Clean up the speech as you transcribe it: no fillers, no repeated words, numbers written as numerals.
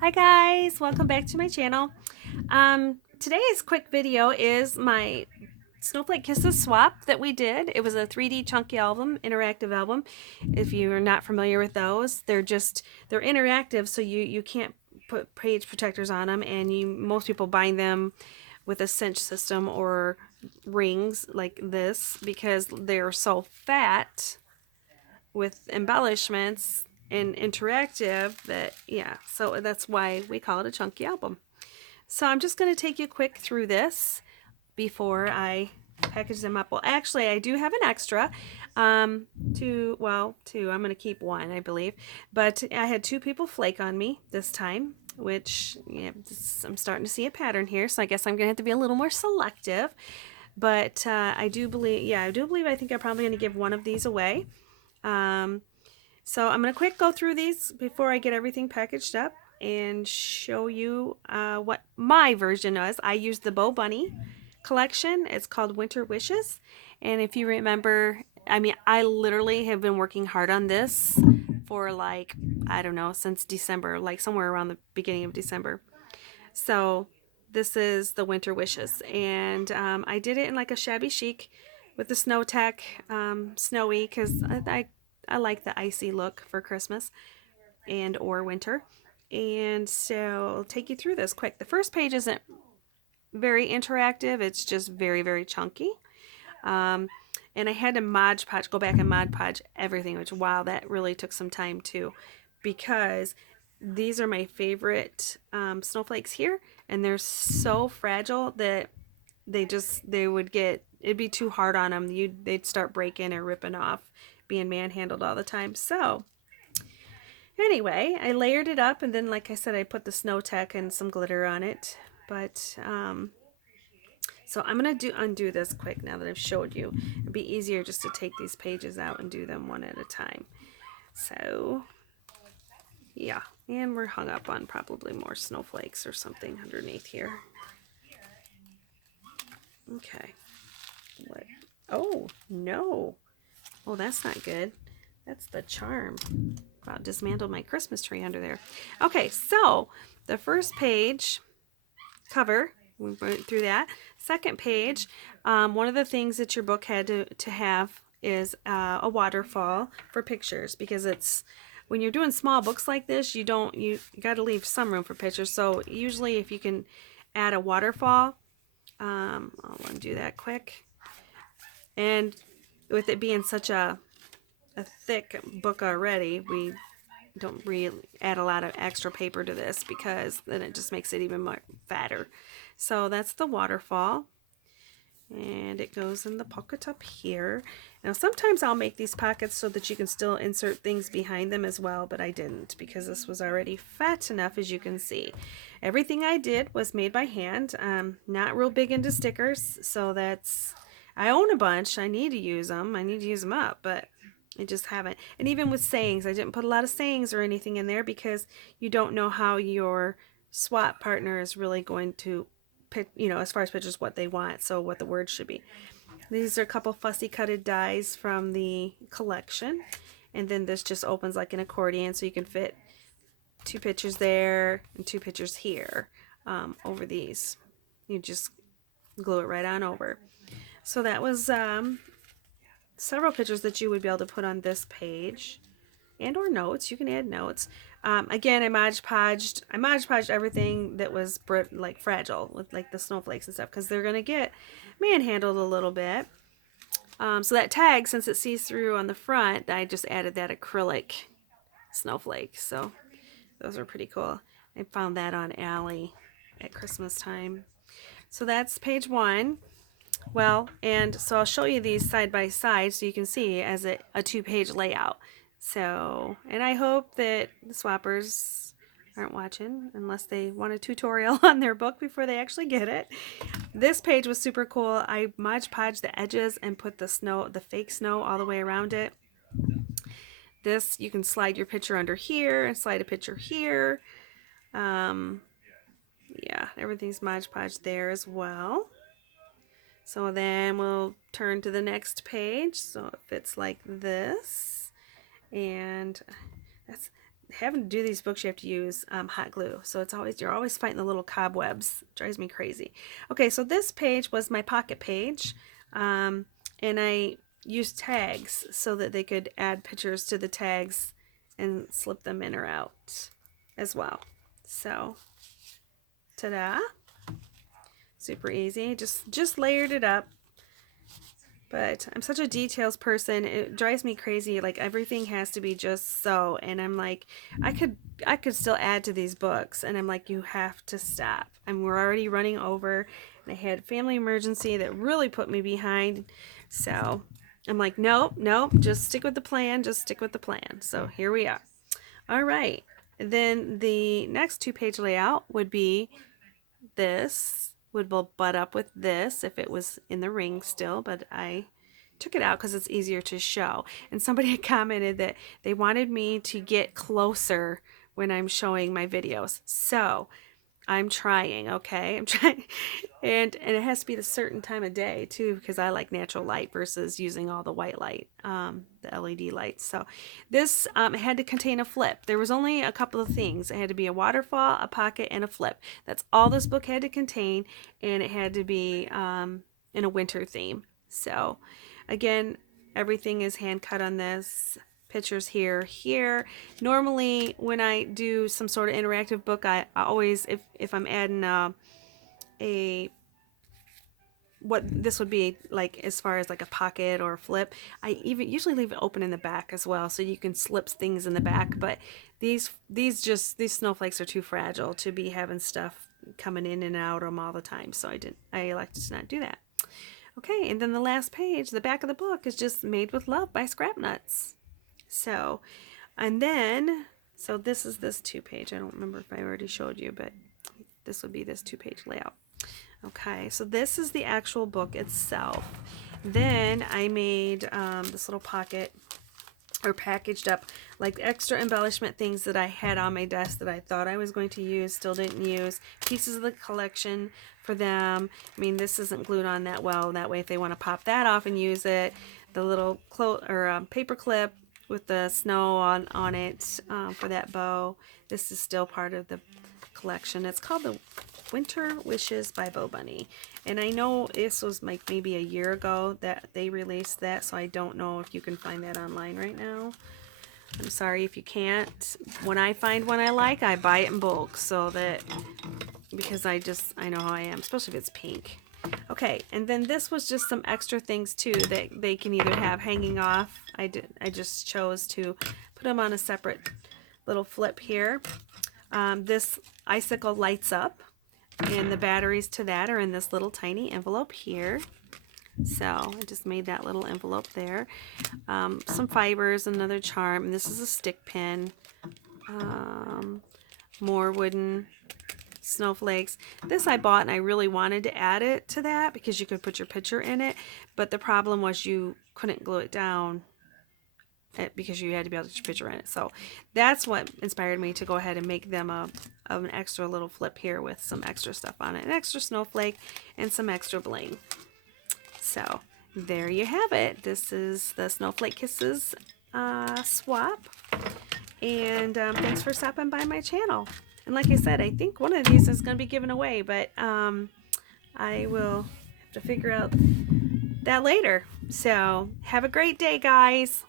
Hi guys, welcome back to my channel. Today's quick video is my Snowflake Kisses swap that we did. It was a 3D chunky album, interactive album. If you're not familiar with those, they're interactive, so you can't put page protectors on them, and most people bind them with a cinch system or rings like this because they're so fat with embellishments and interactive that, yeah, so that's why we call it a chunky album. So I'm just going to take you quick through this before I package them up. Well, actually, I do have an extra. Two. I'm going to keep one, I believe. But I had two people flake on me this time, which, yeah, I'm starting to see a pattern here. So I guess I'm going to have to be a little more selective. But I do believe, I think I'm probably going to give one of these away. So I'm going to quick go through these before I get everything packaged up and show you what my version is. I used the Bow Bunny collection. It's called Winter Wishes. And if you remember, I literally have been working hard on this for like, I don't know, since December, like somewhere around the beginning of December. So this is the Winter Wishes. And I did it in like a shabby chic with the Snow Tech, snowy, because I like the icy look for Christmas and or winter. And so I'll take you through this quick. The first page isn't very interactive. It's just very, very chunky. Um, and I had to Mod Podge, go back and Mod Podge everything, which, wow, that really took some time too, because these are my favorite snowflakes here, and they're so fragile that it'd be too hard on them. They'd start breaking or ripping off, being manhandled all the time. So anyway, I layered it up, and then, like I said, I put the Snow Tech and some glitter on it. But so I'm gonna undo this quick now that I've showed you. It'd be easier just to take these pages out and do them one at a time. So yeah, and we're hung up on probably more snowflakes or something underneath here. Okay. What? Oh no. Oh, that's not good. That's the charm. Wow, dismantled my Christmas tree under there. Okay, so the first page cover, we went through that. Second page, one of the things that your book had to have is a waterfall for pictures, because it's when you're doing small books like this, you got to leave some room for pictures. So usually, if you can add a waterfall, I'll undo that quick. And with it being such a thick book already, we don't really add a lot of extra paper to this because then it just makes it even more fatter. So that's the waterfall, and it goes in the pocket up here. Now sometimes I'll make these pockets so that you can still insert things behind them as well, but I didn't because this was already fat enough, as you can see. Everything I did was made by hand. Not real big into stickers, so I own a bunch. I need to use them up, but I just haven't. And even with sayings, I didn't put a lot of sayings or anything in there because you don't know how your swap partner is really going to pick, as far as pictures, what they want, so what the words should be. These are a couple fussy cutted dies from the collection. And then this just opens like an accordion, so you can fit two pictures there and two pictures here over these. You just glue it right on over. So that was several pictures that you would be able to put on this page, and or notes. You can add notes. Again, I Mod Podged everything that was like fragile, with like the snowflakes and stuff, because they're gonna get manhandled a little bit. So that tag, since it sees through on the front, I just added that acrylic snowflake. So those are pretty cool. I found that on Ally at Christmas time. So that's page one. Well, and so I'll show you these side by side so you can see as a two-page layout. So, and I hope that the swappers aren't watching unless they want a tutorial on their book before they actually get it. This page was super cool. I Mod Podged the edges and put the fake snow all the way around it. This, you can slide your picture under here and slide a picture here. Yeah, everything's Mod Podged there as well. So then we'll turn to the next page. So it fits like this. And having to do these books, you have to use hot glue. So you're always fighting the little cobwebs. It drives me crazy. Okay, so this page was my pocket page. And I used tags so that they could add pictures to the tags and slip them in or out as well. So, ta-da. Super easy. Just layered it up. But I'm such a details person. It drives me crazy. Like everything has to be just so. And I'm like, I could still add to these books. And I'm like, you have to stop. And we're already running over. And I had a family emergency that really put me behind. So I'm like, nope, just stick with the plan. Just stick with the plan. So here we are. All right. Then the next 2-page layout would be this. Would butt up with this if it was in the ring still, but I took it out because it's easier to show. And somebody had commented that they wanted me to get closer when I'm showing my videos. So I'm trying, okay? I'm trying. And it has to be a certain time of day too, because I like natural light versus using all the white light, the LED lights. So this had to contain a flip. There was only a couple of things. It had to be a waterfall, a pocket, and a flip. That's all this book had to contain, and it had to be in a winter theme. So again, everything is hand cut on this. Pictures here. Normally when I do some sort of interactive book, I always, if I'm adding what this would be like as far as like a pocket or a flip, I even usually leave it open in the back as well, so you can slip things in the back. But these snowflakes are too fragile to be having stuff coming in and out of them all the time, so I elected to not do that. Okay, and then the last page, the back of the book, is just Made with Love by Scrapnuts. So, and then, so this is this 2-page. I don't remember if I already showed you, but this would be this 2-page layout. Okay, so this is the actual book itself. Then I made this little pocket, or packaged up like extra embellishment things that I had on my desk that I thought I was going to use, still didn't use. Pieces of the collection for them. I mean, this isn't glued on that well. That way, if they want to pop that off and use it, the little paper clip with the snow on it for that bow. This is still part of the collection. It's called the Winter Wishes by Bow Bunny. And I know this was like maybe a year ago that they released that, so I don't know if you can find that online right now. I'm sorry if you can't. When I find one I like, I buy it in bulk, so that, because I know how I am, especially if it's pink. Okay, and then this was just some extra things too that they can either have hanging off. I just chose to put them on a separate little flip here. This icicle lights up, and the batteries to that are in this little tiny envelope here. So I just made that little envelope there. Some fibers, another charm, and this is a stick pin. More wooden snowflakes. This I bought and I really wanted to add it to that because you could put your picture in it, but the problem was you couldn't glue it down because you had to be able to get your picture in it. So that's what inspired me to go ahead and make them an extra little flip here with some extra stuff on it, an extra snowflake and some extra bling. So there you have it. This is the Snowflake Kisses swap, and thanks for stopping by my channel. And like I said, I think one of these is going to be given away, but I will have to figure out that later. So have a great day, guys.